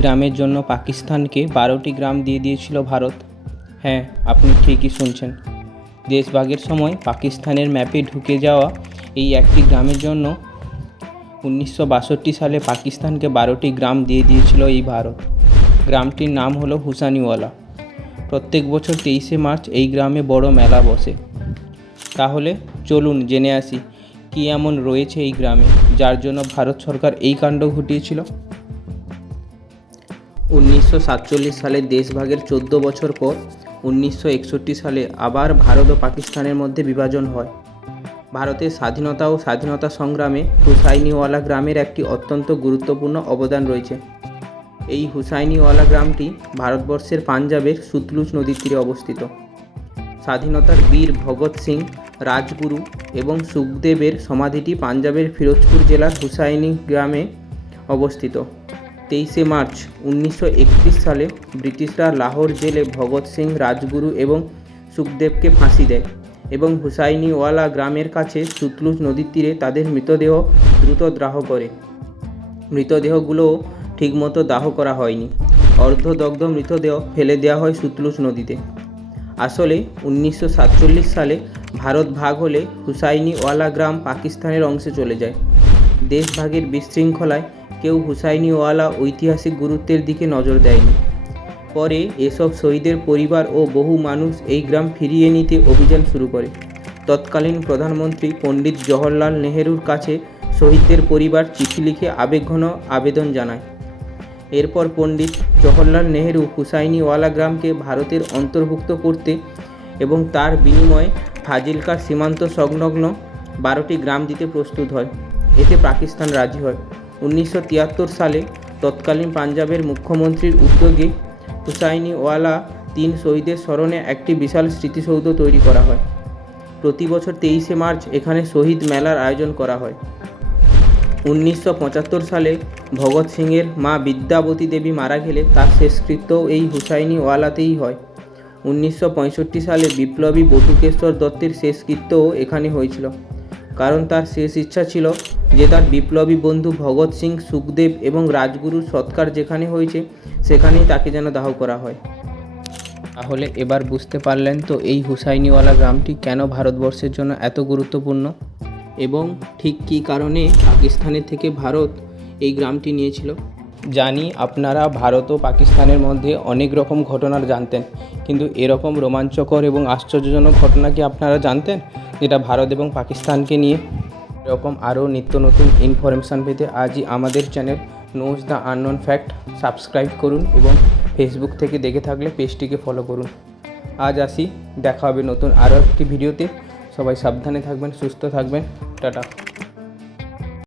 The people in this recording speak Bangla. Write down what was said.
গ্রামের জন্য পাকিস্তানকে বারোটি গ্রাম দিয়ে দিয়েছিল ভারত। হ্যাঁ আপনি ঠিকই শুনছেন। দেশভাগের সময় পাকিস্তানের ম্যাপে ঢুকে যাওয়া এই একটি গ্রামের জন্য উনিশশো বাষট্টি সালে পাকিস্তানকে বারোটি গ্রাম দিয়ে দিয়েছিল এই ভারত। গ্রামটির নাম হলো হুসানিওয়ালা প্রত্যেক বছর তেইশে মার্চ এই গ্রামে বড় মেলা বসে। তাহলে চলুন জেনে আসি, কী এমন রয়েছে এই গ্রামে, যার জন্য ভারত সরকার এই কাণ্ড ঘটিয়েছিল? উনিশশো সাতচল্লিশ সালে দেশভাগের চোদ্দ বছর পর উনিশশো একষট্টি সালে আবার ভারত ও পাকিস্তানের মধ্যে বিভাজন হয়। ভারতের স্বাধীনতা ও স্বাধীনতা সংগ্রামে হুসাইনিওয়ালা গ্রামের একটি অত্যন্ত গুরুত্বপূর্ণ অবদান রয়েছে। এই হুসাইনিওয়ালা গ্রামটি ভারতবর্ষের পাঞ্জাবের সুতলুজ নদীর তীরে অবস্থিত। স্বাধীনতার বীর ভগৎ সিং, রাজগুরু এবং সুখদেবের সমাধিটি পাঞ্জাবের ফিরোজপুর জেলার হুসাইনি গ্রামে অবস্থিত। তেইশে মার্চ উনিশশো একত্রিশ সালে ব্রিটিশরা লাহোর জেলে ভগৎ সিং, রাজগুরু এবং সুখদেবকে ফাঁসি দেয় এবং হুসাইনিওয়ালা গ্রামের কাছে সুতলুজ নদীর তীরে তাদের মৃতদেহ দ্রুত দাহ করে। মৃতদেহগুলোও ঠিকমতো দাহ করা হয়নি। অর্ধদগ্ধ মৃতদেহ ফেলে দেওয়া হয় সুতলুজ নদীতে। আসলে উনিশশো সাতচল্লিশ সালে ভারত ভাগ হলে হুসাইনিওয়ালা গ্রাম পাকিস্তানের অংশে চলে যায়। দেশভাগের বিশৃঙ্খলায় কেউ হুসাইনিওয়ালা ঐতিহাসিক গুরুত্বের দিকে নজর দেয়নি। পরে এসব শহীদের পরিবার ও বহু মানুষ এই গ্রাম ফিরিয়ে নিতে অভিযান শুরু করে। তৎকালীন প্রধানমন্ত্রী পণ্ডিত জওহরলাল নেহেরুর কাছে শহীদদের পরিবার চিঠি লিখে আবেগঘন আবেদন জানায়। এরপর পণ্ডিত জওহরলাল নেহেরু হুসাইনিওয়ালা গ্রামকে ভারতের অন্তর্ভুক্ত করতে এবং তার বিনিময়ে ফাজিলকার সীমান্ত সংলগ্ন বারোটি গ্রাম দিতে প্রস্তুত হয়। এতে পাকিস্তান রাজি হয়। উনিশশো তিয়াত্তর সালে তৎকালীন পাঞ্জাবের মুখ্যমন্ত্রীর উদ্যোগে হুসাইনিওয়ালা তিন শহীদের স্মরণে একটি বিশাল স্মৃতিসৌধ তৈরি করা হয়। প্রতি বছর তেইশে মার্চ এখানে শহীদ মেলার আয়োজন করা হয়। উনিশশো পঁচাত্তর সালে ভগৎ সিংয়ের মা বিদ্যাবতী দেবী মারা গেলে তার শেষকৃত্যও এই হুসাইনিওয়ালাতেই হয়। উনিশশো পঁয়ষট্টি সালে বিপ্লবী বটুকেশ্বর দত্তের শেষকৃত্যও এখানে হয়েছিল। কারণ তার শেষ ইচ্ছা ছিল যে তার বিপ্লবী বন্ধু ভগৎ সিং, সুখদেব এবং রাজগুরুর সৎকার যেখানে হয়েছে, সেখানেই তাকে যেন দাহ করা হয়। তাহলে এবার বুঝতে পারলেন তো এই হুসাইনিওয়ালা গ্রামটি কেন ভারতবর্ষের জন্য এত গুরুত্বপূর্ণ? এবং ঠিক কী কারণে পাকিস্তানের থেকে ভারত এই গ্রামটি নিয়েছিল? জানি আপনারা ভারত ও পাকিস্তানের মধ্যে অনেক রকম ঘটনা জানতেন। কিন্তু এরকম রোমাঞ্চকর এবং আশ্চর্যজনক ঘটনা কি আপনারা জানতেন? যেটা ভারত এবং পাকিস্তানকে নিয়ে? এরকম আরও নিত্য নতুন ইনফরমেশান পেতে আজই আমাদের channel knows the unknown fact subscribe করুন এবং ফেসবুক থেকে দেখে থাকলে পেজটিকে ফলো করুন। আজ আসি, দেখা হবে নতুন আরও একটি ভিডিওতে সবাই সাবধানে থাকবেন, সুস্থ থাকবেন। টাটা।